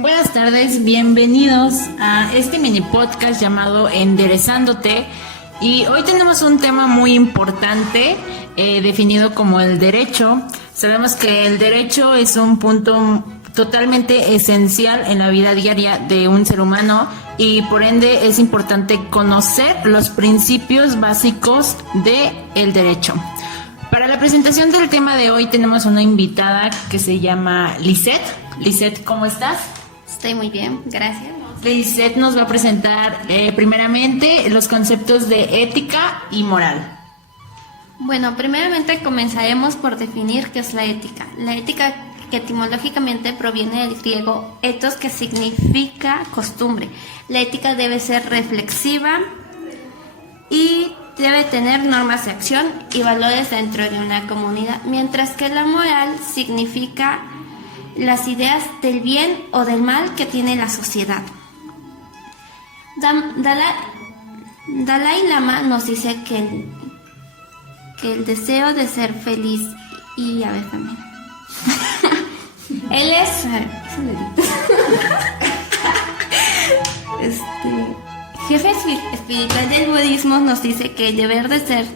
Buenas tardes, bienvenidos a este mini podcast llamado Enderezándote. Y hoy tenemos un tema muy importante definido como el derecho. Sabemos que el derecho es un punto totalmente esencial en la vida diaria de un ser humano y por ende es importante conocer los principios básicos del derecho. Para la presentación del tema de hoy tenemos una invitada que se llama Lisette. Lisette, ¿cómo estás? Estoy muy bien, gracias. Lisette nos va a presentar primeramente los conceptos de ética y moral. Bueno, primeramente comenzaremos por definir qué es la ética. La ética, que etimológicamente proviene del griego ethos, que significa costumbre. La ética debe ser reflexiva y debe tener normas de acción y valores dentro de una comunidad, mientras que la moral significa las ideas del bien o del mal que tiene la sociedad. Dalai Lama nos dice que el deseo de ser feliz y a ver también él es jefe espiritual del budismo, nos dice que el deber de ser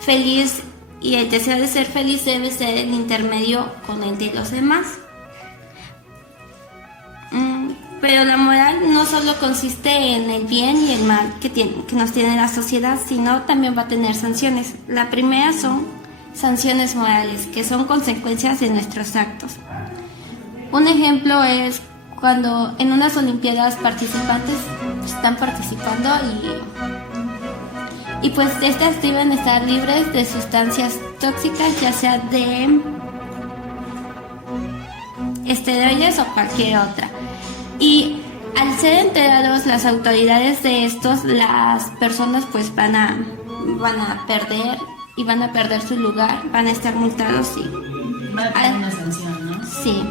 feliz y el deseo de ser feliz debe ser el intermedio con el de los demás. Pero la moral no solo consiste en el bien y el mal que nos tiene la sociedad, sino también va a tener sanciones. La primera son sanciones morales, que son consecuencias de nuestros actos. Un ejemplo es cuando en unas olimpiadas participantes están participando y pues estas deben estar libres de sustancias tóxicas, ya sea de esteroides o cualquier otra. Y al ser enterados las autoridades de estos, las personas pues van a perder y van a perder su lugar, van a estar multados y va a tener una sanción, ¿no? Sí.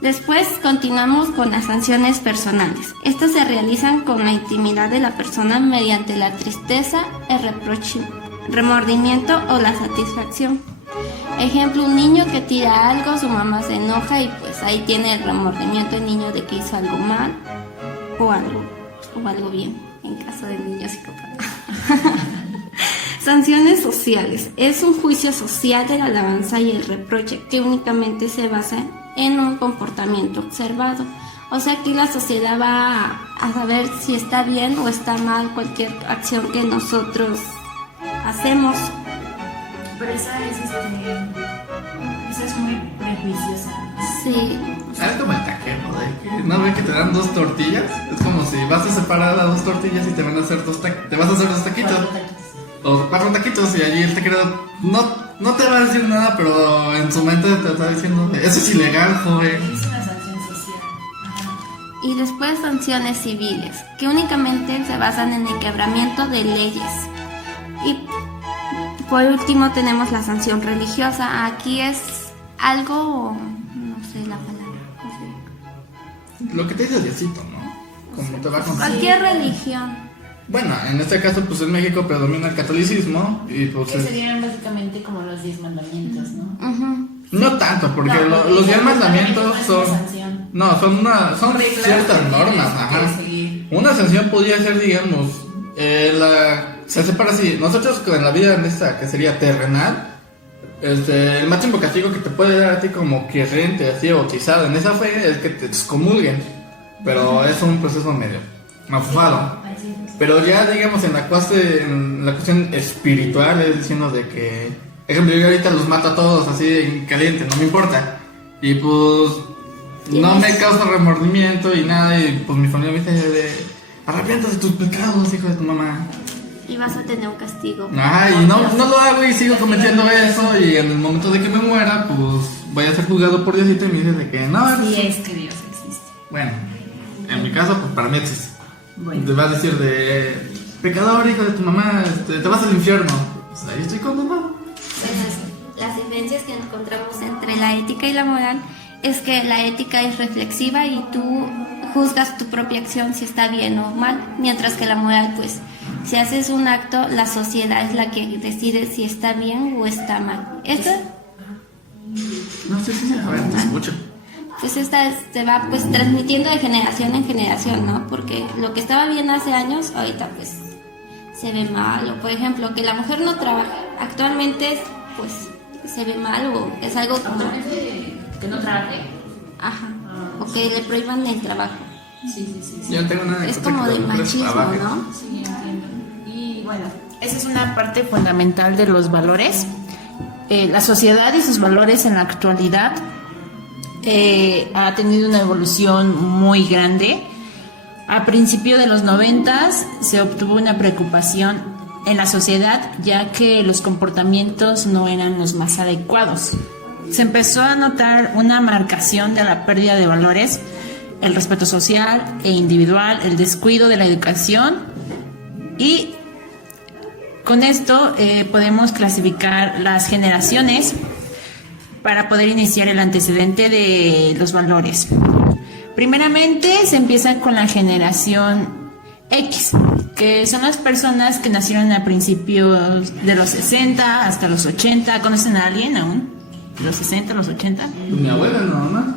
Después continuamos con las sanciones personales. Estas se realizan con la intimidad de la persona mediante la tristeza, el reproche, remordimiento o la satisfacción. Ejemplo, un niño que tira algo, su mamá se enoja y pues ahí tiene el remordimiento del niño de que hizo algo mal o algo bien, en caso del niño psicópata. Sanciones sociales. Es un juicio social de la alabanza y el reproche que únicamente se basa en un comportamiento observado. O sea, aquí la sociedad va a saber si está bien o está mal cualquier acción que nosotros hacemos. Pero esa es muy prejuiciosa. Sí. Es como el taquero, ¿no ven que te dan dos tortillas? Es como si vas a separar las dos tortillas y te van a hacer dos taquitos. O cuatro taquitos y allí el taquero no te va a decir nada, pero en su mente te está diciendo, eso es ilegal, joven. Es una sanción social. Ajá. Y después sanciones civiles, que únicamente se basan en el quebramiento de leyes. Y por último tenemos la sanción religiosa. Aquí es algo, no sé la palabra. No sé. Lo que te dice Diosito, ¿no? Como te va a Cualquier religión. Bueno, en este caso pues en México predomina el catolicismo y pues Que serían básicamente como los 10 mandamientos, ¿no? Uh-huh. no tanto, porque No, los 10 mandamientos son... sanción. No, son Reglas ciertas que normas, tienes ajá. que seguir. Una sanción podría ser, digamos, se separa así. Nosotros en la vida en esta que sería terrenal, el máximo castigo que te puede dar a ti como creyente, así bautizado en esa fe, es que te excomulguen. Pero es un proceso medio mafufado. Pero ya digamos en la cuestión espiritual, es diciendo de que, ejemplo, yo ahorita los mato a todos así en caliente, no me importa. Y pues no me causa remordimiento y nada, y pues mi familia me dice arrepiéntate de tus pecados, hijo de tu mamá. Y vas a tener un castigo. Ajá, y no lo hago y sigo cometiendo eso, y en el momento de que me muera, pues voy a ser juzgado por Diosito y me dice de que no. Sí, es que Dios existe. Bueno, en mi caso, pues para mí existe. Bueno. Te va a decir de pecador, hijo de tu mamá, te vas al infierno. Pues ahí estoy condenado. Las diferencias que encontramos entre la ética y la moral es que la ética es reflexiva y tú juzgas tu propia acción si está bien o mal, mientras que la moral, pues, si haces un acto, la sociedad es la que decide si está bien o está mal. Esto No sé si a ver, te escucho. pues esta se va pues transmitiendo de generación en generación, ¿no? Porque lo que estaba bien hace años, ahorita pues se ve mal, o por ejemplo, que la mujer no trabaja, actualmente pues se ve mal o es algo como... ¿Que no trabaje? Ajá, o que le prohíban el trabajo. Sí. Yo no tengo nada Es como de machismo, ¿no? Sí, entiendo. Y bueno, esa es una parte fundamental de los valores. La sociedad y sus valores en la actualidad ha tenido una evolución muy grande. A principios de los 90s se obtuvo una preocupación en la sociedad, ya que los comportamientos no eran los más adecuados. Se empezó a notar una marcación de la pérdida de valores, el respeto social e individual, el descuido de la educación, y con esto podemos clasificar las generaciones para poder iniciar el antecedente de los valores. Primeramente se empieza con la generación X, que son las personas que nacieron a principios de los 60 hasta los 80. ¿Conocen a alguien aún? ¿Los 60, los 80? Mi abuela, no, mamá.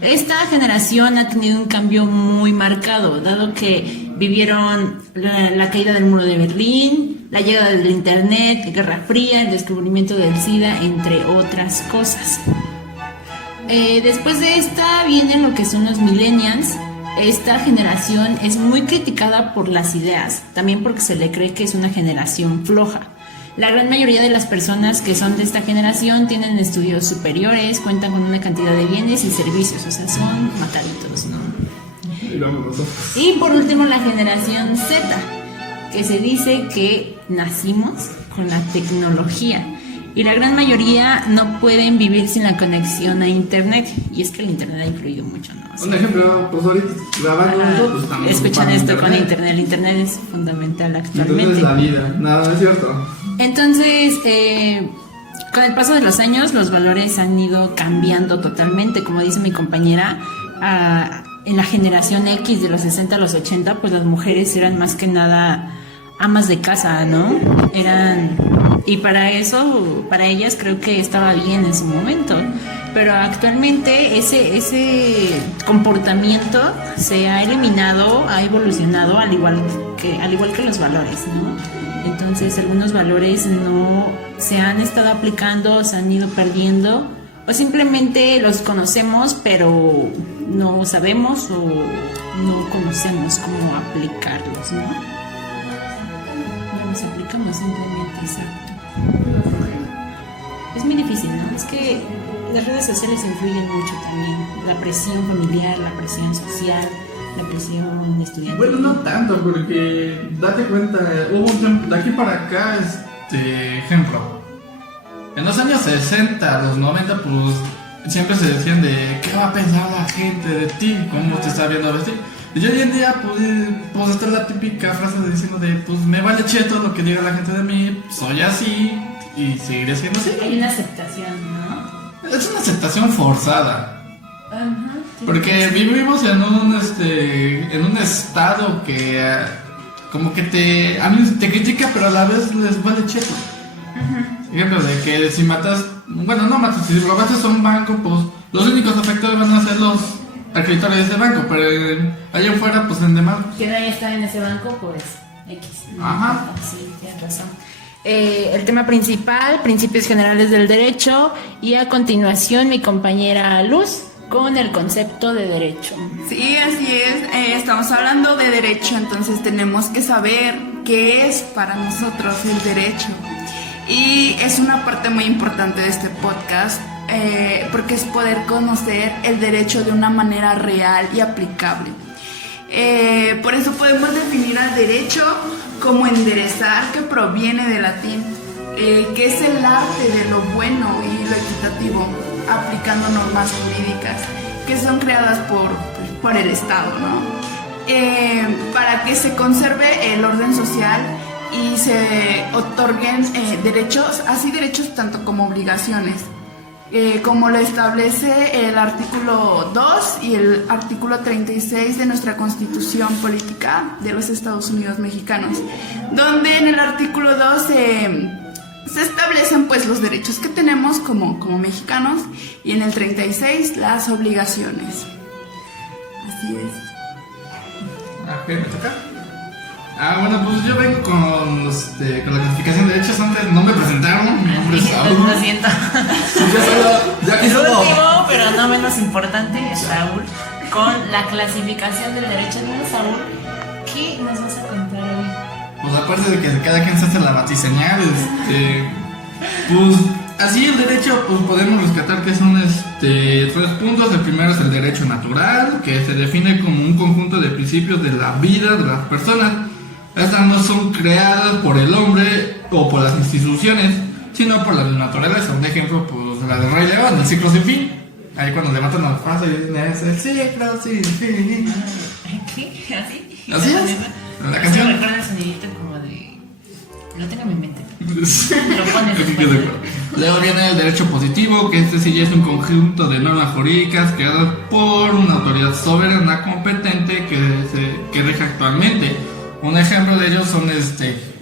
Esta generación ha tenido un cambio muy marcado, dado que vivieron la caída del muro de Berlín, la llegada del internet, la Guerra Fría, el descubrimiento del SIDA, entre otras cosas. Después de esta vienen lo que son los millennials. Esta generación es muy criticada por las ideas, también porque se le cree que es una generación floja. La gran mayoría de las personas que son de esta generación tienen estudios superiores, cuentan con una cantidad de bienes y servicios, o sea, son mataditos, ¿no? Y por último, la generación Z, que se dice que nacimos con la tecnología. Y la gran mayoría no pueden vivir sin la conexión a internet. Y es que el internet ha influido mucho, ¿no? O sea, un ejemplo, pues ahorita grabando nosotros estamos escuchan ocupando esto con internet. El internet es fundamental actualmente. Entonces la vida, nada, es cierto. Entonces, con el paso de los años, los valores han ido cambiando totalmente. Como dice mi compañera, en la generación X de los 60 a los 80, pues las mujeres eran más que nada amas de casa, ¿no? Y para eso, para ellas creo que estaba bien en su momento. Pero actualmente ese comportamiento se ha eliminado, ha evolucionado al igual que los valores, ¿no? Entonces algunos valores no se han estado aplicando, se han ido perdiendo, o simplemente los conocemos pero no sabemos o no conocemos cómo aplicarlos, ¿no? No los aplicamos simplemente, exacto. Es muy difícil, ¿no? Es que las redes sociales influyen mucho también. La presión familiar, la presión social, la presión estudiantil. Bueno, no tanto, porque date cuenta, hubo un tiempo, de aquí para acá, ejemplo. En los años 60, los 90, pues siempre se decían de qué va a pensar la gente de ti, cómo te está viendo vestir. Y hoy en día, pues está la típica frase de diciendo de, pues me vale cheto lo que diga la gente de mí, soy así y seguiré siendo así. Hay una aceptación, ¿no? Es una aceptación forzada. Ajá, sí. Porque vivimos en un estado que como que a mí te critica, pero a la vez les vale cheto. Ejemplo de que si matas, bueno, no matas, si robaste a un banco, pues los únicos afectados van a ser los acreedores de ese banco, pero allá afuera, pues en demás. Que nadie está en ese banco, pues X, ¿no? Ajá. Sí, tienes razón. El tema principal, principios generales del derecho, y a continuación mi compañera Luz con el concepto de derecho. Sí, así es. Estamos hablando de derecho, entonces tenemos que saber qué es para nosotros el derecho. Y es una parte muy importante de este podcast, porque es poder conocer el derecho de una manera real y aplicable. Por eso podemos definir al derecho como enderezar, que proviene del latín, que es el arte de lo bueno y lo equitativo, aplicando normas jurídicas que son creadas por el Estado, ¿no? Para que se conserve el orden social y se otorguen derechos, así derechos tanto como obligaciones, como lo establece el artículo 2 y el artículo 36 de nuestra Constitución Política de los Estados Unidos Mexicanos, donde en el artículo 2 se establecen pues los derechos que tenemos como mexicanos y en el 36 las obligaciones. Así es. Ok, ¿me toca? Bueno, pues yo vengo con la clasificación de derechos. Antes no me presentaron. Mi nombre es Saúl. Lo siento. Ya aquí El solo. último, pero no menos importante, es Saúl, con la clasificación del derecho. Bueno, Saúl, ¿qué nos vas a contar hoy? Pues aparte de que cada quien se hace la batiseñal, pues así el derecho, pues podemos rescatar que son 3 puntos. El primero es el derecho natural, que se define como un conjunto de principios de la vida de las personas. Estas no son creadas por el hombre o por las instituciones, sino por la naturaleza. Un ejemplo, pues la del Rey León, el ciclo sin fin. Ahí cuando levantan la frase y dicen, es el ciclo sin fin. ¿Qué? ¿Así? ¿Así es? La canción. Me recuerda el sonidito como de... Lo tengo en mi mente. Lo pones Creo que después. de acuerdo. Luego viene el derecho positivo, que sí ya es un conjunto de normas jurídicas creadas por una autoridad soberana competente que rige actualmente. Un ejemplo de ellos son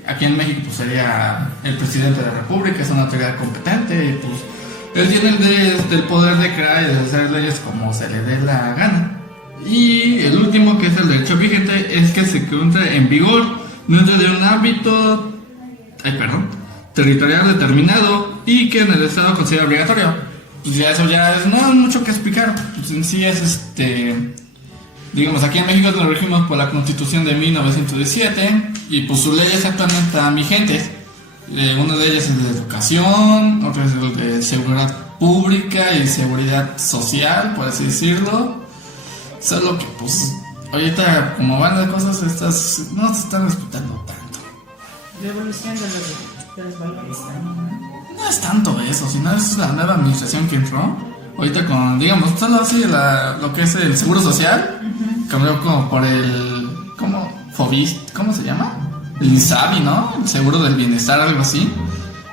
aquí en México pues sería el presidente de la República, es una autoridad competente y pues él tiene el poder de crear y de hacer leyes como se le dé la gana. Y el último, que es el derecho vigente, es que se encuentra en vigor dentro de un ámbito territorial determinado y que en el Estado considera obligatorio. Pues ya eso ya no hay mucho que explicar. Pues en sí es digamos, aquí en México nos regimos por la Constitución de 1917 y pues sus leyes actualmente están vigentes. Una de ellas es de educación, otra es el de seguridad pública y seguridad social, por así decirlo. Solo que pues ahorita como van las cosas, estas no se están respetando tanto. La evolución de los valores también, ¿no? No es tanto eso, sino es la nueva administración que entró. Ahorita con, digamos, solo así lo que es el seguro social, cambió como por el, ¿cómo se llama? El INSABI, ¿no? El seguro del bienestar, algo así.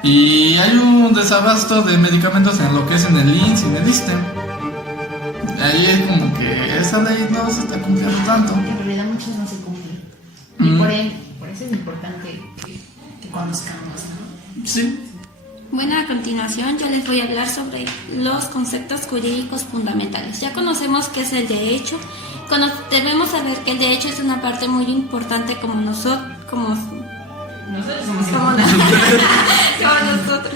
Y hay un desabasto de medicamentos en lo que es en el INSS y en el ISSSTE. Ahí es como que esa ley no se está cumpliendo tanto. En realidad muchos no se cumplen. Y por eso es importante que conozcamos, ¿no? Sí. Bueno, a continuación yo les voy a hablar sobre los conceptos jurídicos fundamentales. Ya conocemos qué es el derecho. Debemos saber que el derecho es una parte muy importante como nosotros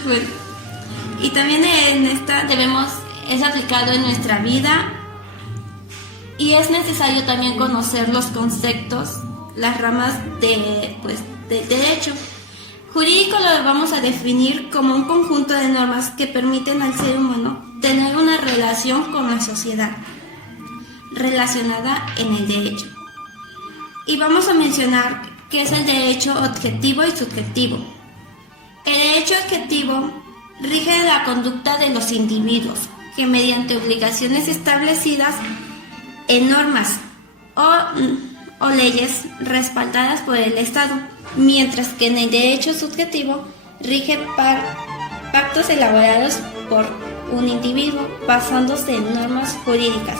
bueno. Y también en esta es aplicado en nuestra vida y es necesario también conocer los conceptos, las ramas del derecho. Jurídico lo vamos a definir como un conjunto de normas que permiten al ser humano tener una relación con la sociedad relacionada en el derecho. Y vamos a mencionar qué es el derecho objetivo y subjetivo. El derecho objetivo rige la conducta de los individuos que mediante obligaciones establecidas en normas o leyes respaldadas por el Estado, mientras que en el derecho subjetivo rige pactos elaborados por un individuo basándose en normas jurídicas,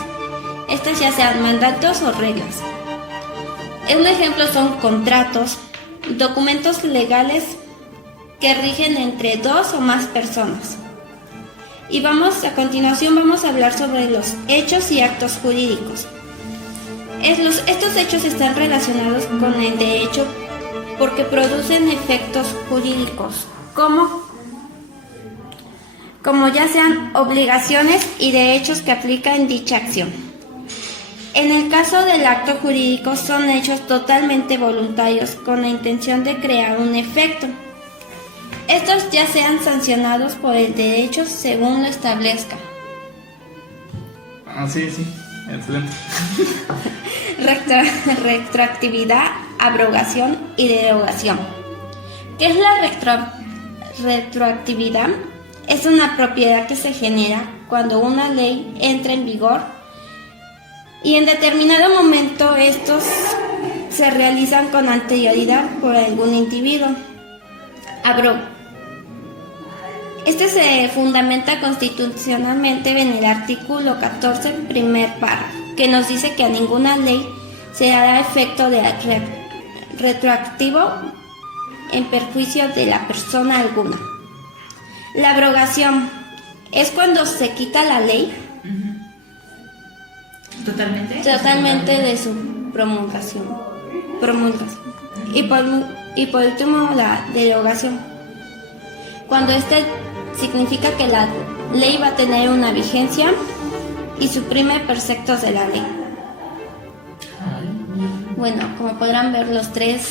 estas ya sean mandatos o reglas. Un ejemplo son contratos, documentos legales que rigen entre dos o más personas. Y a continuación vamos a hablar sobre los hechos y actos jurídicos. Estos hechos están relacionados con el derecho porque producen efectos jurídicos, como ya sean obligaciones y derechos que aplican dicha acción. En el caso del acto jurídico son hechos totalmente voluntarios con la intención de crear un efecto. Estos ya sean sancionados por el derecho según lo establezca. Sí, excelente. Retroactividad, abrogación y derogación. ¿Qué es la retroactividad? Es una propiedad que se genera cuando una ley entra en vigor y en determinado momento estos se realizan con anterioridad por algún individuo. Este se fundamenta constitucionalmente en el artículo 14, primer párrafo, que nos dice que a ninguna ley se dará efecto de retroactivo en perjuicio de la persona alguna. La abrogación es cuando se quita la ley Totalmente de su promulgación. Y por último, la derogación, cuando significa que la ley va a tener una vigencia y suprime preceptos de la ley. Bueno, como podrán ver, las tres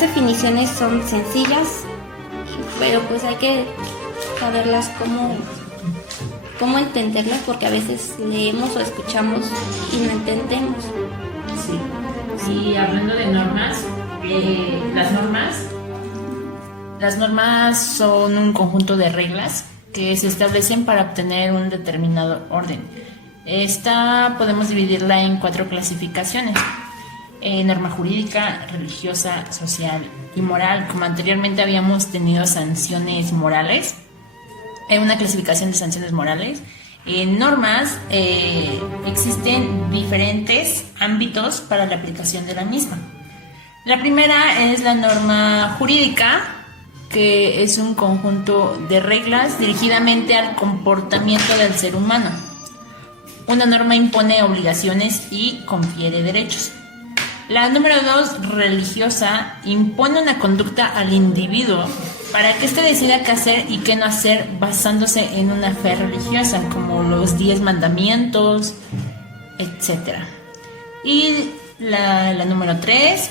definiciones son sencillas, pero pues hay que saberlas cómo entenderlas, porque a veces leemos o escuchamos y no entendemos. Sí. Y hablando de normas, las normas son un conjunto de reglas que se establecen para obtener un determinado orden. Esta podemos dividirla en 4 clasificaciones: norma jurídica, religiosa, social y moral. Como anteriormente habíamos tenido sanciones morales, una clasificación de sanciones morales. En normas existen diferentes ámbitos para la aplicación de la misma. La primera es la norma jurídica, que es un conjunto de reglas dirigidamente al comportamiento del ser humano. Una norma impone obligaciones y confiere derechos. La número 2, religiosa, impone una conducta al individuo para que éste decida qué hacer y qué no hacer basándose en una fe religiosa, como los 10 mandamientos, etc. Y la número 3,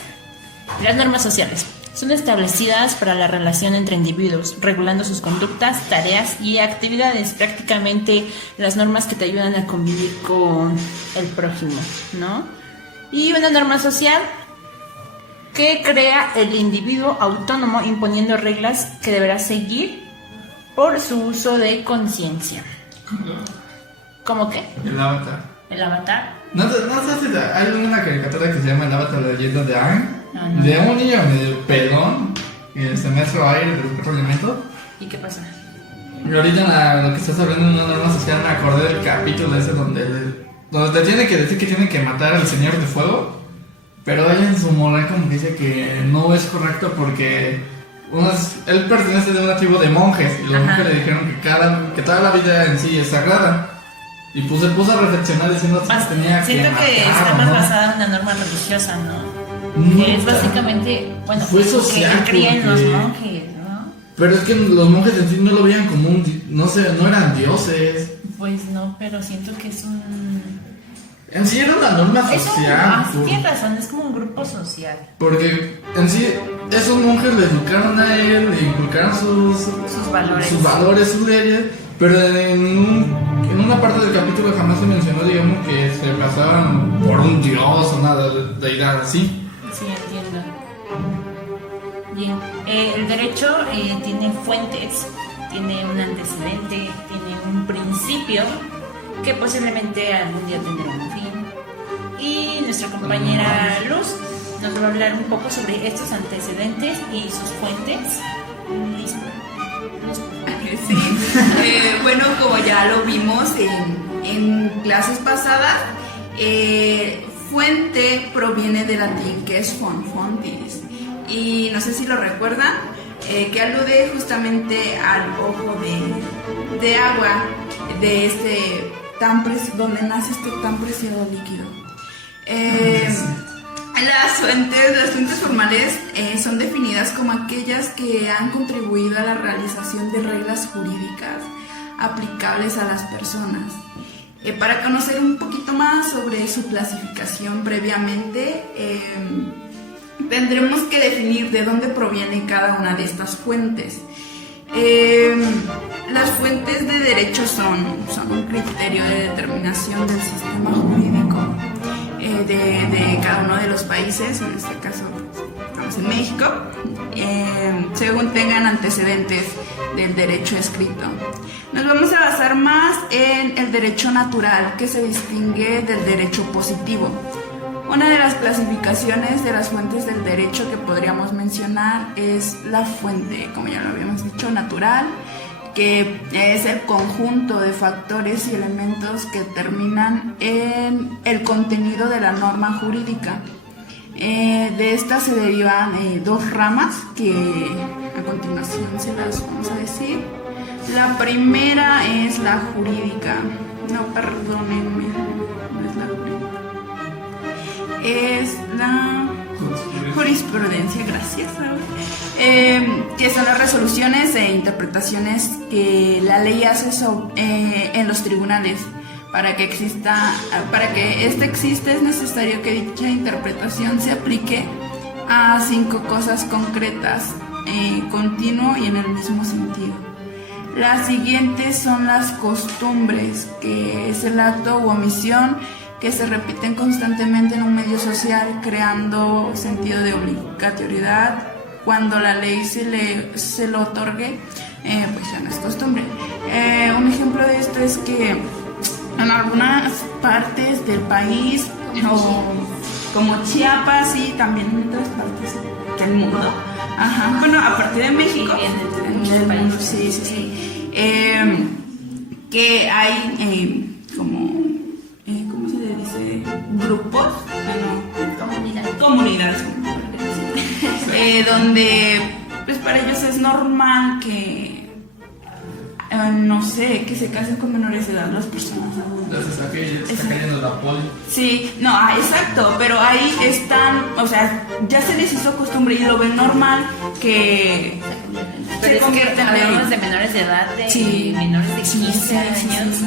las normas sociales. Son establecidas para la relación entre individuos, regulando sus conductas, tareas y actividades. Prácticamente las normas que te ayudan a convivir con el prójimo, ¿no? Y una norma social que crea el individuo autónomo, imponiendo reglas que deberá seguir por su uso de conciencia. ¿Cómo qué? El Avatar. ¿El Avatar? No sé si hay una caricatura que se llama El Avatar, la leyenda de Aang. No. De un niño medio pelón que se mezcla aire de los 4 elementos. ¿Y qué pasa? Y ahorita lo que estás hablando de una norma social, me acordé del capítulo ese donde le tiene que decir que tiene que matar al señor de fuego, pero ella en su moral como que dice que no es correcto porque él pertenece de una tribu de monjes y los monjes le dijeron que toda la vida en sí es sagrada. Y pues se puso a reflexionar diciendo que tenía que siento matar, que está más ¿no? basada en una norma religiosa, ¿no? No, Que es básicamente, bueno, fue social, que creían porque- los monjes, ¿no? Pero es que los monjes en sí no lo veían como no eran dioses. Pues no, pero siento que es un... En sí era una norma social. Sí, tienes razón, es como un grupo social. Porque en sí esos monjes le educaron a él, le inculcaron sus valores, sus leyes, pero en una parte del capítulo jamás se mencionó, digamos, que se pasaban por un dios o una deidad así. Sí, entiendo. Bien, el derecho tiene fuentes, tiene un antecedente, tiene un principio que posiblemente algún día tendrá un fin. Y nuestra compañera Luz nos va a hablar un poco sobre estos antecedentes y sus fuentes. Listo. Luz, por favor. Sí, bueno, como ya lo vimos en clases pasadas, fuente proviene del latín, que es fontis, y no sé si lo recuerdan, que alude justamente al ojo de agua de donde nace este tan preciado líquido. Las fuentes formales son definidas como aquellas que han contribuido a la realización de reglas jurídicas aplicables a las personas. Para conocer un poquito más sobre su clasificación previamente, tendremos que definir de dónde proviene cada una de estas fuentes. Las fuentes de derecho son un criterio de determinación del sistema jurídico de cada uno de los países, en este caso estamos en México, según tengan antecedentes del derecho escrito. Nos vamos a basar más en el derecho natural, que se distingue del derecho positivo. Una de las clasificaciones de las fuentes del derecho que podríamos mencionar es la fuente, como ya lo habíamos dicho, natural, que es el conjunto de factores y elementos que determinan en el contenido de la norma jurídica. De esta se derivan 2 ramas que A continuación se las vamos a decir. La primera es la jurídica. No, perdónenme, no es la jurídica. Es la jurisprudencia, gracias. Que son las resoluciones e interpretaciones que la ley hace en los tribunales. Para que éste exista es necesario que dicha interpretación se aplique a 5 cosas concretas, continuo y en el mismo sentido. Las siguientes son las costumbres, que es el acto u omisión que se repiten constantemente en un medio social, creando sentido de obligatoriedad. Cuando la ley se lo otorgue, pues ya no es costumbre. Un ejemplo de esto es que en algunas partes del país, como Chiapas y también en otras partes del mundo, bueno, aparte de México, en el mundo, sí. Que hay ¿cómo se le dice? Grupos, comunidades, donde pues para ellos es normal que no sé, que se casen con menores de edad las personas adultas. Entonces aquí está cayendo la poli. Sí, no, exacto, pero ahí están, o sea, ya se les hizo costumbre y lo ven normal que pero se convierten en hablamos de menores de edad, de menores de 15 años.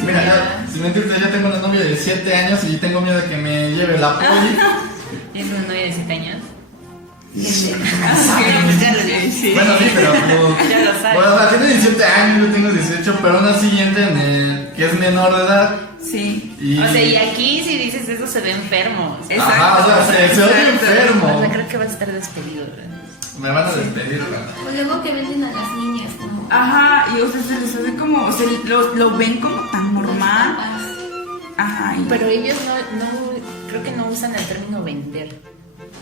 Mira, sin mentirte, yo tengo una novia de 7 años y tengo miedo de que me lleve la poli. ¿Es una novia de 7 años? Sí. Bueno, sí, pero ya lo sabes. Bueno, o sea, tiene 17 años, yo tengo 18, pero aún así entienden que es menor de edad. Sí. O sea, y aquí si dices eso se ve enfermo. Exacto. Ajá, o sea, se oye enfermo. O sea, creo que vas a estar despedido, ¿verdad? Me van a despedir, ¿verdad? O luego que venden a las niñas, ¿no? Ajá, y o sea, se les hace como, o sea, lo ven como tan normal. Ajá. Pero ellos no, creo que no usan el término vender.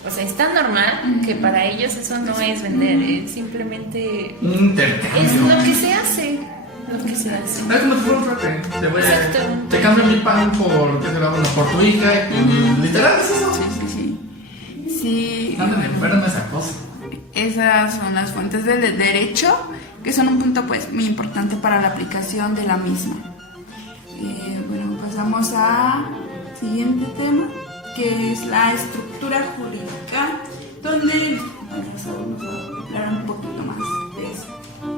O sea, es tan normal que para ellos eso no es vender, es simplemente Un intercambio. es lo que se hace. Lo que se hace. Es como si fuera un trote. Exacto. Te cambio mi pan por, ¿qué será? Bueno, por tu hija. Literal, es eso. Sí. Andan enfermo esa cosa. Esas son las fuentes del derecho, que son un punto pues muy importante para la aplicación de la misma. Bueno, pasamos al siguiente tema, que es la estructura jurídica, donde vamos a hablar un poquito más de eso.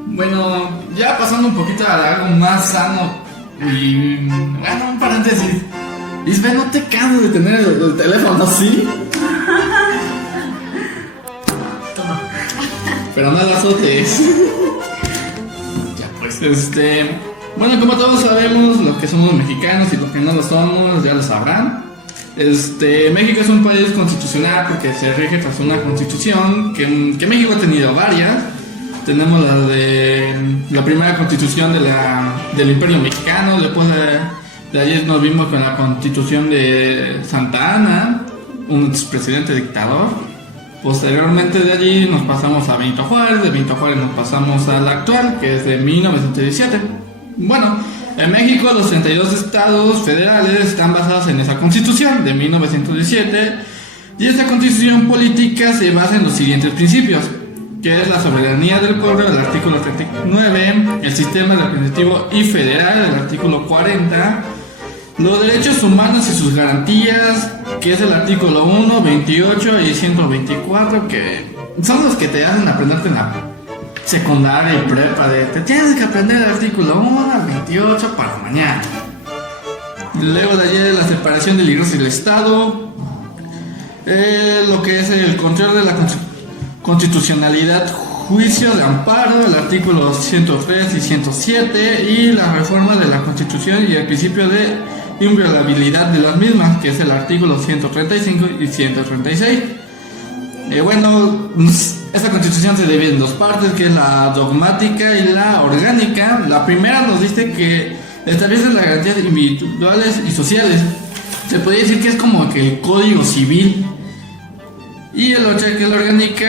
Bueno, ya pasando un poquito a algo más sano y bueno, un paréntesis. Isbe, ¿no te cansas de tener el teléfono así? Toma. Pero no las azotes. Ya pues, bueno, como todos sabemos, los que somos mexicanos y los que no lo somos, ya lo sabrán. México es un país constitucional porque se rige tras una constitución que México ha tenido varias. Tenemos la primera constitución del Imperio Mexicano, después de allí nos vimos con la constitución de Santa Anna, un expresidente dictador. Posteriormente de allí nos pasamos a Benito Juárez, de Benito Juárez nos pasamos a la actual, que es de 1917. Bueno, en México los 32 estados federales están basados en esa constitución de 1917 y esta constitución política se basa en los siguientes principios, que es la soberanía del pueblo, el artículo 39, el sistema representativo y federal, el artículo 40, los derechos humanos y sus garantías, que es el artículo 1, 28 y 124, que son los que te hacen aprenderte en la secundaria y prepa, te tienes que aprender el artículo 1 al 28 para mañana. Luego de allí la separación del Iglesia y del Estado, lo que es el control de la constitucionalidad, juicio de amparo, el artículo 103 y 107, y la reforma de la Constitución y el principio de inviolabilidad de las mismas, que es el artículo 135 y 136. Bueno, esta constitución se divide en dos partes, que es la dogmática y la orgánica. La primera nos dice que establece las garantías individuales y sociales. Se podría decir que es como que el código civil. Y el otro, que es la orgánica,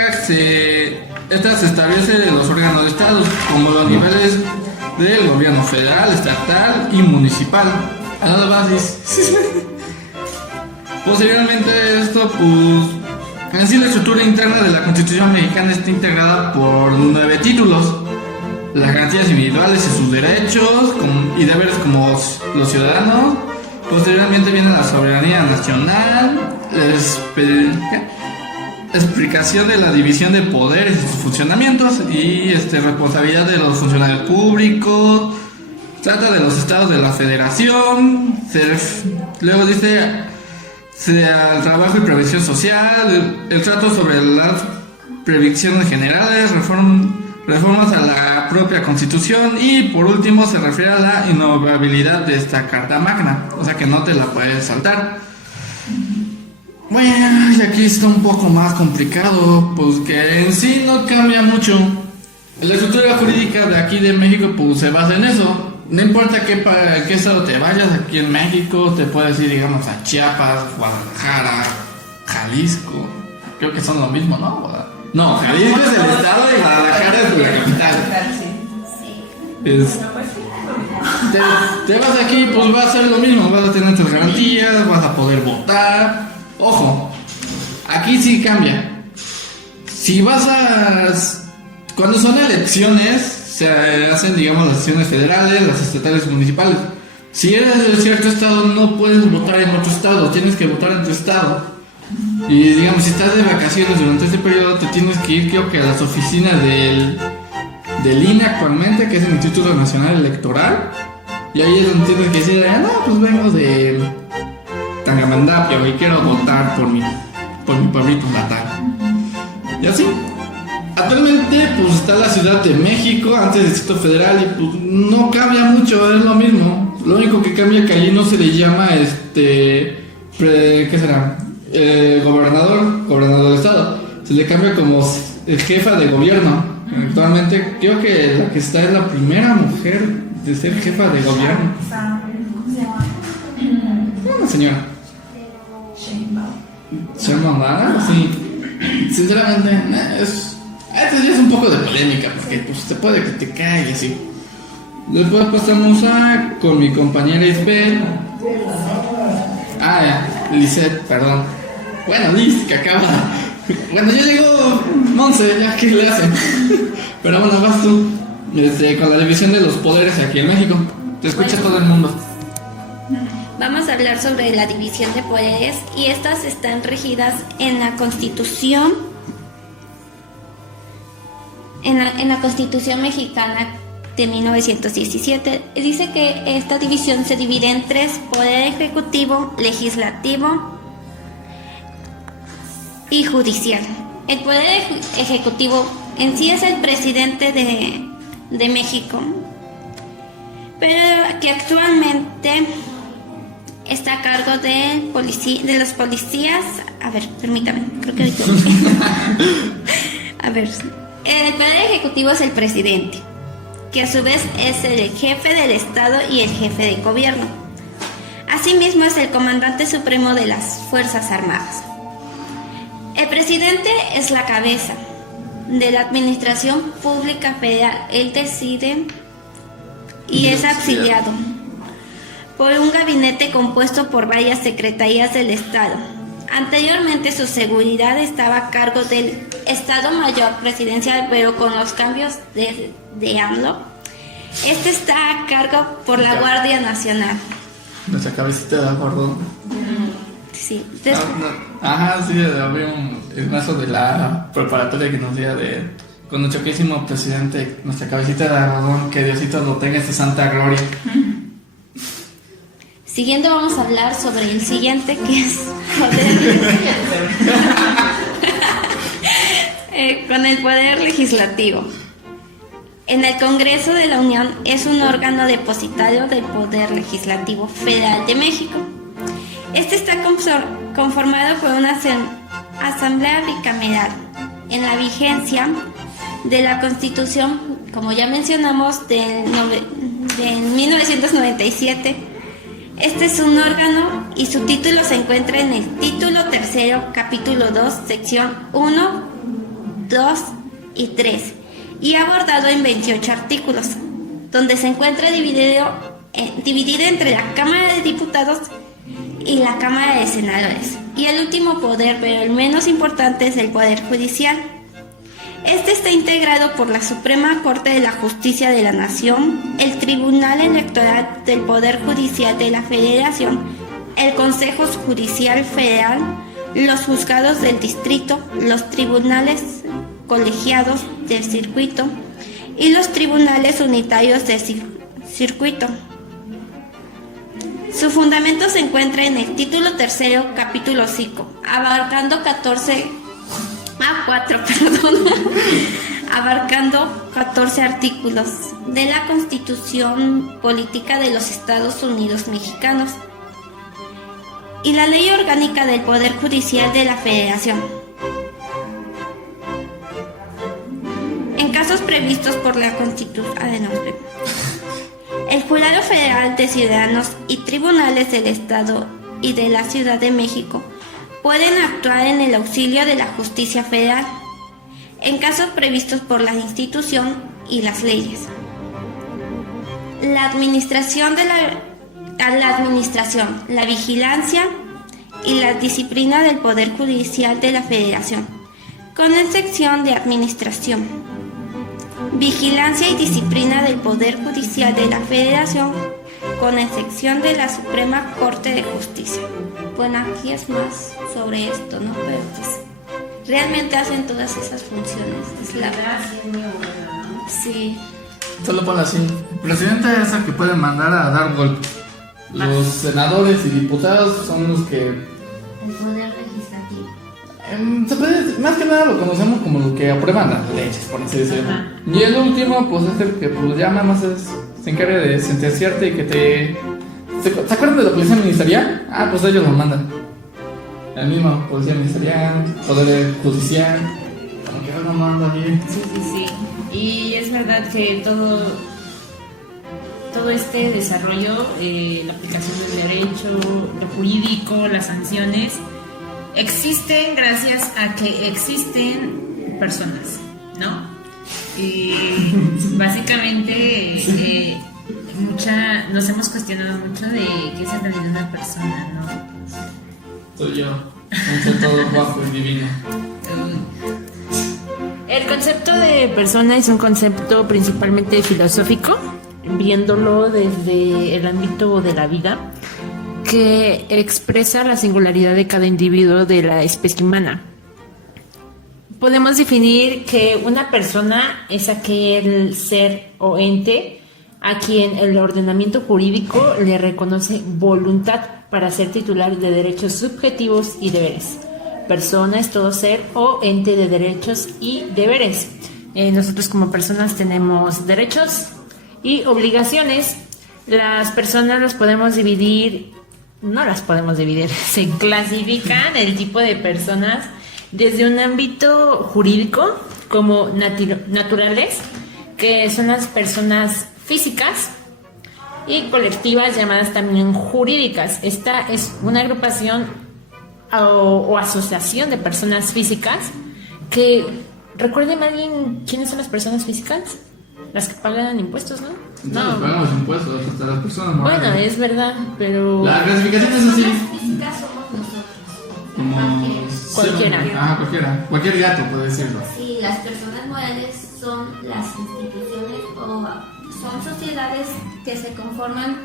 esta se establece en los órganos de Estado, como los niveles del gobierno federal, estatal y municipal. A las bases. Posteriormente esto, pues, En sí, la estructura interna de la Constitución mexicana está integrada por 9 títulos. Las garantías individuales y sus derechos y deberes como los ciudadanos. Posteriormente viene la soberanía nacional, explicación de la división de poderes y sus funcionamientos y responsabilidad de los funcionarios públicos. Trata de los estados de la federación. Luego dice el trabajo y prevención social, el trato sobre las previsiones generales, reformas a la propia Constitución y por último se refiere a la innovabilidad de esta Carta Magna, o sea que no te la puedes saltar. Bueno, y aquí está un poco más complicado, pues que en sí no cambia mucho. La estructura jurídica de aquí de México pues se basa en eso. No importa qué estado te vayas, aquí en México te puedes ir, digamos, a Chiapas, Guadalajara, Jalisco. Creo que son lo mismo, ¿no? No, Jalisco es el estado y Guadalajara es la capital. Te vas aquí, pues va a ser lo mismo, vas a tener tus garantías, vas a poder votar. Ojo, aquí sí cambia. Si cuando son elecciones, se hacen, digamos, las elecciones federales, las estatales y municipales. Si eres de cierto estado, no puedes votar en otro estado, tienes que votar en tu estado. Y digamos, si estás de vacaciones durante este periodo, te tienes que ir, creo que a las oficinas del INE actualmente, que es el Instituto Nacional Electoral. Y ahí es donde tienes que decir, no, pues vengo de Tangamandapio y quiero votar por mi pueblito natal. Y así. Actualmente pues está la Ciudad de México, antes del Distrito Federal, y pues no cambia mucho, es lo mismo. Lo único que cambia es que allí no se le llama ¿qué será? Gobernador de estado. Se le cambia como jefa de gobierno. Actualmente creo que la que está es la primera mujer de ser jefa de gobierno. Una señora. Sheinbaum, ¿verdad? Sí. Sinceramente, esto ya es un poco de polémica porque pues te puede criticar y así. Después pasamos con mi compañera Isabel. Lisette, perdón. Bueno, Liz, que acaba. Bueno, ya llegó Monse, ya que le hacen. Pero bueno, vas tú. Con la división de los poderes aquí en México. Te escucha todo el mundo. Vamos a hablar sobre la división de poderes y estas están regidas en la Constitución. En la Constitución mexicana de 1917 dice que esta división se divide en 3: poder ejecutivo, legislativo y judicial. El poder ejecutivo en sí es el presidente de México, pero que actualmente está a cargo de los policías. A ver, permítame, creo que a ver. El poder ejecutivo es el presidente, que a su vez es el jefe del Estado y el jefe de gobierno. Asimismo es el comandante supremo de las Fuerzas Armadas. El presidente es la cabeza de la administración pública federal. Él decide y es auxiliado por un gabinete compuesto por varias secretarías del Estado. Anteriormente su seguridad estaba a cargo del Estado Mayor Presidencial, pero con los cambios de AMLO, este está a cargo por la Guardia Nacional. Nuestra cabecita de acuerdo. Sí. Ajá, sí, había un mazo de la preparatoria que nos decía con nuestro querísimo presidente, nuestra cabecita de algodón, que Diosito lo tenga en su santa gloria. Siguiendo vamos a hablar sobre el siguiente, que es con el poder legislativo. En el Congreso de la Unión es un órgano depositario del Poder Legislativo Federal de México. Este está conformado por una asamblea bicameral. En la vigencia de la Constitución, como ya mencionamos, de 1997, este es un órgano y su título se encuentra en el título 3, capítulo 2, sección 1, 2 y 3, y abordado en 28 artículos, donde se encuentra dividido entre la Cámara de Diputados y la Cámara de Senadores. Y el último poder, pero el menos importante, es el Poder Judicial. Este está integrado por la Suprema Corte de la Justicia de la Nación, el Tribunal Electoral del Poder Judicial de la Federación, el Consejo Judicial Federal, los juzgados del distrito, los tribunales colegiados del circuito y los tribunales unitarios del circuito. Su fundamento se encuentra en el título 3, capítulo 5, abarcando 14 artículos de la Constitución Política de los Estados Unidos Mexicanos y la Ley Orgánica del Poder Judicial de la Federación. En casos previstos por la Constitución, el Jurado Federal de Ciudadanos y tribunales del Estado y de la Ciudad de México pueden actuar en el auxilio de la justicia federal en casos previstos por la institución y las leyes. La administración, la vigilancia y la disciplina del Poder Judicial de la Federación, con excepción de administración, vigilancia y disciplina del Poder Judicial de la Federación, con excepción de la Suprema Corte de Justicia. Bueno, aquí es más sobre esto, ¿no? Pero pues realmente hacen todas esas funciones. Es la verdad. Sí. Solo ponlo así. El presidente es el que puede mandar a dar golpe. Los senadores y diputados son los que... El Poder Legislativo. se puede, más que nada lo conocemos como los que aprueban las leyes, por así decirlo. Ajá. Y el último, pues es el que pues, ya nada más se encarga de sentenciarte y que te... ¿Se acuerdan de la policía ministerial? Ah, pues ellos lo mandan. El mismo, policía ministerial, poder judicial. Como que no manda bien. Sí. Y es verdad que todo este desarrollo, la aplicación del derecho, lo jurídico, las sanciones, existen gracias a que existen personas, ¿no? Y básicamente nos hemos cuestionado mucho de qué es en realidad una persona, ¿no? Soy yo, un ser todo guapo y divino. El concepto de persona es un concepto principalmente filosófico, viéndolo desde el ámbito de la vida, que expresa la singularidad de cada individuo de la especie humana. Podemos definir que una persona es aquel ser o ente a quien el ordenamiento jurídico le reconoce voluntad para ser titular de derechos subjetivos y deberes. Persona es todo ser o ente de derechos y deberes. Nosotros como personas tenemos derechos y obligaciones. Las personas las podemos dividir, no las podemos dividir, se clasifican el tipo de personas desde un ámbito jurídico como naturales, que son las personas físicas, y colectivas llamadas también jurídicas. Esta es una agrupación o asociación de personas físicas que, recuerden alguien quiénes son las personas físicas, las que pagan impuestos, ¿no? Entonces pagamos impuestos hasta las personas morales. Bueno, es verdad, pero La clasificación es así. Físicas somos nosotros. Como Cualquiera. Ajá, cualquiera. Cualquier gato puede decirlo. Sí, las personas morales son las instituciones o son sociedades que se conforman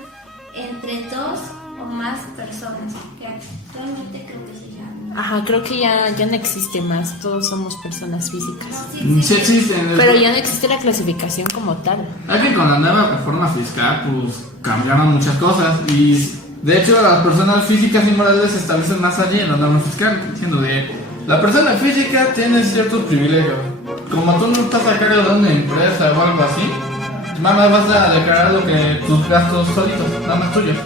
entre dos o más personas, que actualmente creo que se llama. ajá, creo que ya no existe más, todos somos personas físicas. Sí existen. Pero ya no existe la clasificación como tal. Es que con la nueva reforma fiscal, pues cambiaron muchas cosas. Y de hecho, las personas físicas y morales se establecen más allí en la norma fiscal, diciendo de la persona física tiene ciertos privilegios. Como tú no estás a cargo de una empresa o algo así, nada más vas a declarar lo que tus gastos solitos, nada más tuyos.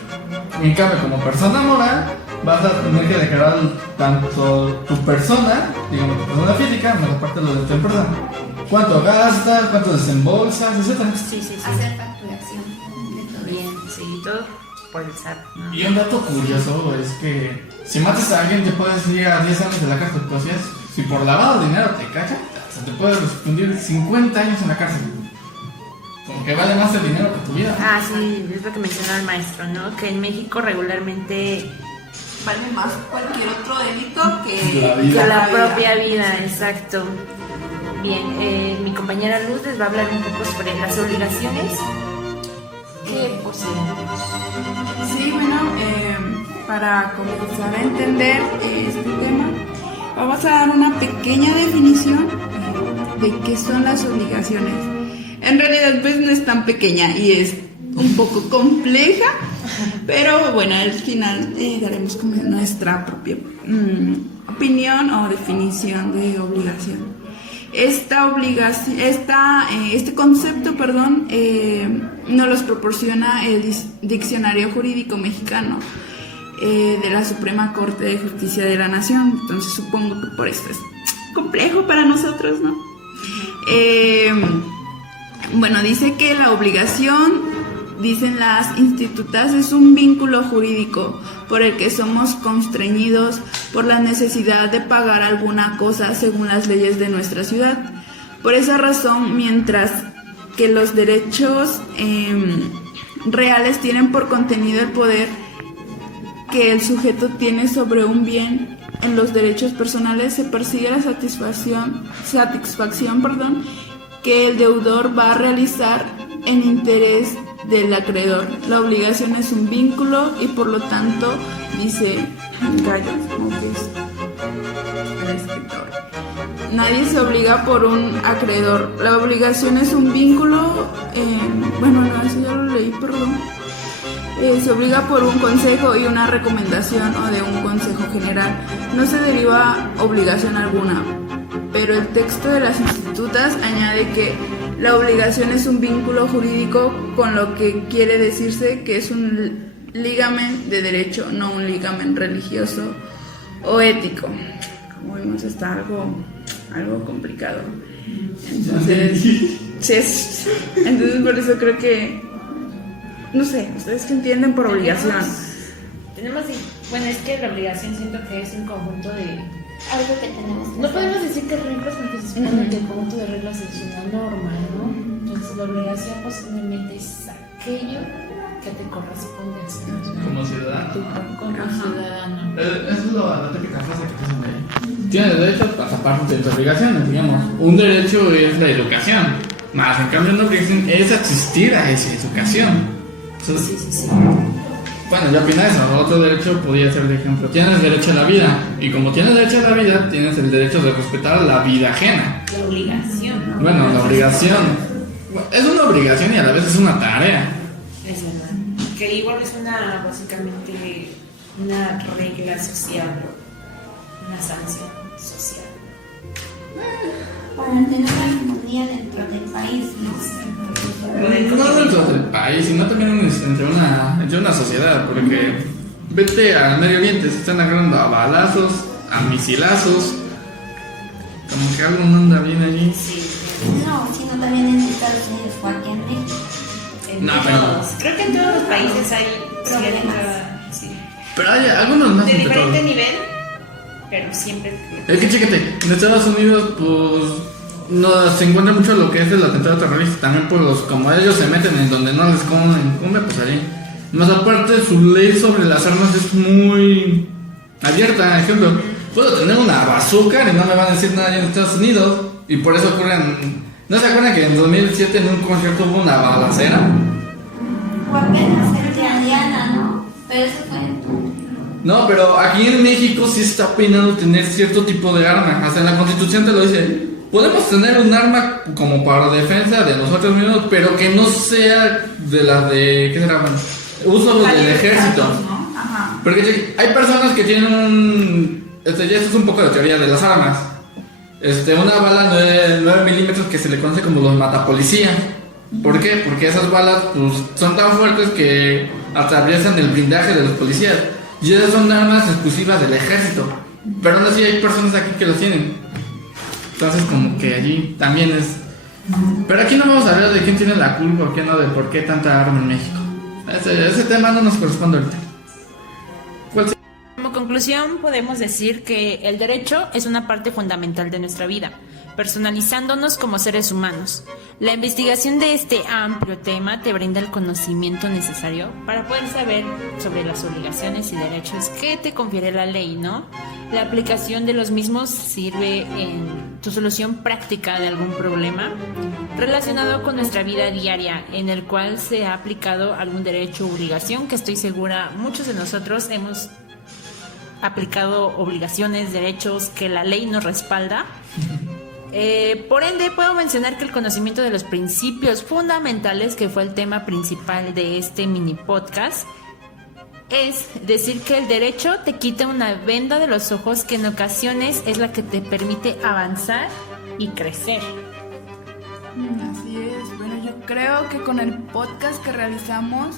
En cambio, como persona moral, vas a tener que declarar tanto tu persona, digamos tu persona física, más aparte lo de tu empresa. Cuánto gastas, cuánto desembolsas, etc. Sí. Hacer facturación de todo Bien, sí, todo por el SAT, ¿no? Y un dato curioso es que si matas a alguien te puedes ir a 10 años de la cárcel. Pues si por lavado de dinero te cachan, se te puede responder 50 años en la cárcel. Como que vale más el dinero que tu vida. Ah, sí, es lo que mencionaba el maestro, ¿no? Que en México regularmente vale más cualquier otro delito que La vida. Que la vida. propia vida, exacto. Bien, mi compañera Luz les va a hablar un poco sobre las obligaciones que poseen. Sí, bueno, para comenzar a entender este tema, vamos a dar una pequeña definición de qué son las obligaciones. En realidad, pues no es tan pequeña y es un poco compleja, pero bueno, al final daremos como nuestra propia opinión o definición de obligación. Este concepto, nos los proporciona el Diccionario Jurídico Mexicano de la Suprema Corte de Justicia de la Nación. Entonces supongo que por esto es complejo para nosotros, ¿no? Bueno, dice que la obligación, dicen las institutas, es un vínculo jurídico por el que somos constreñidos por la necesidad de pagar alguna cosa según las leyes de nuestra ciudad. Por esa razón, mientras que los derechos reales tienen por contenido el poder que el sujeto tiene sobre un bien, en los derechos personales se persigue la satisfacción, que el deudor va a realizar en interés del acreedor. La obligación es un vínculo y por lo tanto, dice Gallo, como que es el escritor, nadie se obliga por un acreedor. La obligación es un vínculo, bueno, no, eso ya lo leí, perdón. Se obliga por un consejo y una recomendación o de un consejo general. No se deriva obligación alguna, pero el texto de las institutas añade que la obligación es un vínculo jurídico, con lo que quiere decirse que es un ligamen de derecho, no un ligamen religioso o ético. Como vemos, está algo complicado. Entonces, entonces por eso creo que, no sé, ¿ustedes qué entienden por obligación? Bueno, es que la obligación siento que es un conjunto de... Algo que tenemos que No hacer. podemos decir que reglas porque se supone que el conjunto de reglas es una norma, ¿no? Entonces la obligación posiblemente es aquello que te corresponde hacer Como ciudadano. como ciudadano. Esa es la típica frase que dicen ahí. Tienes derechos, pues aparte de tus obligaciones, digamos. Un derecho es la educación, más en cambio una obligación es asistir a esa educación. Entonces, Sí. bueno, yo opino eso. Otro derecho podría ser, de ejemplo, tienes derecho a la vida. Y como tienes derecho a la vida, tienes el derecho de respetar la vida ajena. La obligación, ¿no? Bueno, la obligación. Es una obligación y a la vez es una tarea. Es verdad. Que igual es básicamente una regla social, una sanción social. Para tener una armonía dentro del país, No dentro del país, sino también entre una sociedad, porque vete al Medio Oriente, se están agarrando a balazos, a misilazos, como que algo no anda bien allí. Sí. no, sino también en Estados Unidos o aquí en México. En No, pero- todos. Creo que en todos los países hay Problemas. cierta... Sí. Pero hay algunos más De entre todos. diferente nivel, pero siempre... Es que chéquete, en Estados Unidos pues no se encuentra mucho lo que es el atentado terrorista, también por los, como ellos se meten en donde no les incumbe, pues allí. Más aparte, su ley sobre las armas es muy abierta. Ejemplo, puedo tener una bazooka y no me van a decir nada allá en Estados Unidos. Y por eso ocurren. ¿No se acuerdan que en 2007 en un concierto hubo una balacera? O apenas el de Diana, ¿no? Pero eso fue No, pero aquí en México sí está penado tener cierto tipo de arma. Hasta en la Constitución te lo dice. Podemos tener un arma como para defensa de nosotros mismos, pero que no sea de las de... ¿Qué será? Bueno, uso del ejército. ¿no? Ajá. Porque hay personas que tienen un... ya esto es un poco de teoría de las armas. Una bala 9 milímetros que se le conoce como los matapolicías. ¿Por qué? Porque esas balas pues, son tan fuertes que atraviesan el blindaje de los policías. Y esas son armas exclusivas del ejército. Pero aún así hay personas aquí que los tienen. Entonces como que allí también es... Pero aquí no vamos a hablar de quién tiene la culpa o quién no, de por qué tanta arma en México. Ese tema no nos corresponde ahorita. ¿Cuál Como conclusión, podemos decir que el derecho es una parte fundamental de nuestra vida, personalizándonos como seres humanos. La investigación de este amplio tema te brinda el conocimiento necesario para poder saber sobre las obligaciones y derechos que te confiere la ley, ¿no? La aplicación de los mismos sirve en tu solución práctica de algún problema relacionado con nuestra vida diaria, en el cual se ha aplicado algún derecho o obligación, que estoy segura muchos de nosotros hemos aplicado obligaciones, derechos que la ley nos respalda. Por ende, puedo mencionar que el conocimiento de los principios fundamentales, que fue el tema principal de este mini podcast, es decir que el derecho te quita una venda de los ojos que en ocasiones es la que te permite avanzar y crecer. Así es. Bueno, yo creo que con el podcast que realizamos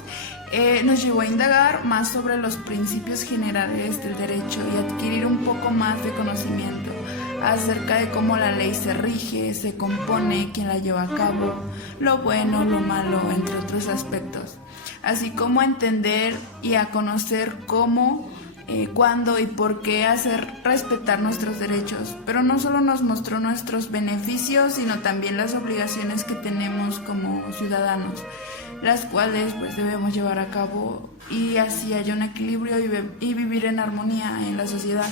nos llevó a indagar más sobre los principios generales del derecho y adquirir un poco más de conocimiento acerca de cómo la ley se rige, se compone, quién la lleva a cabo, lo bueno, lo malo, entre otros aspectos, así como a entender y a conocer cómo, cuándo y por qué hacer respetar nuestros derechos. Pero no solo nos mostró nuestros beneficios, sino también las obligaciones que tenemos como ciudadanos, las cuales pues debemos llevar a cabo y así haya un equilibrio y vivir en armonía en la sociedad.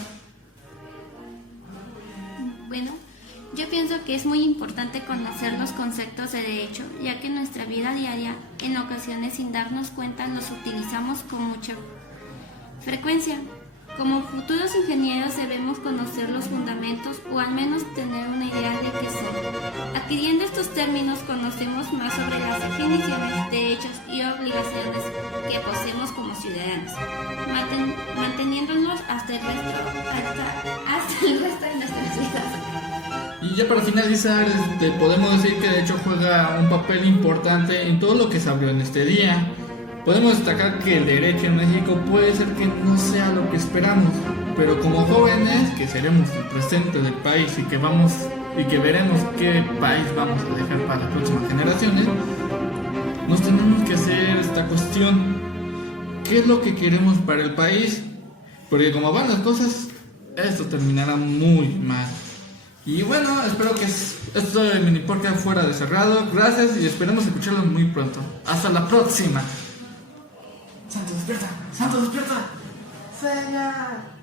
Bueno, yo pienso que es muy importante conocer los conceptos de derecho, ya que en nuestra vida diaria, en ocasiones sin darnos cuenta, los utilizamos con mucha frecuencia. Como futuros ingenieros debemos conocer los fundamentos o al menos tener una idea de qué son. Adquiriendo estos términos conocemos más sobre las definiciones, derechos y obligaciones que poseemos como ciudadanos, manteniéndonos hasta el resto de nuestras vidas. Y ya para finalizar, podemos decir que de hecho juega un papel importante en todo lo que se abrió en este día. Podemos destacar que el derecho en México puede ser que no sea lo que esperamos, pero como jóvenes que seremos el presente del país y que veremos qué país vamos a dejar para las próximas generaciones, nos tenemos que hacer esta cuestión: ¿qué es lo que queremos para el país? Porque como van las cosas, esto terminará muy mal. Y bueno, espero que esto de mini podcast fuera de cerrado. Gracias y esperamos escucharlos muy pronto. Hasta la próxima. Santo, despierta. Santo, despierta. Señor.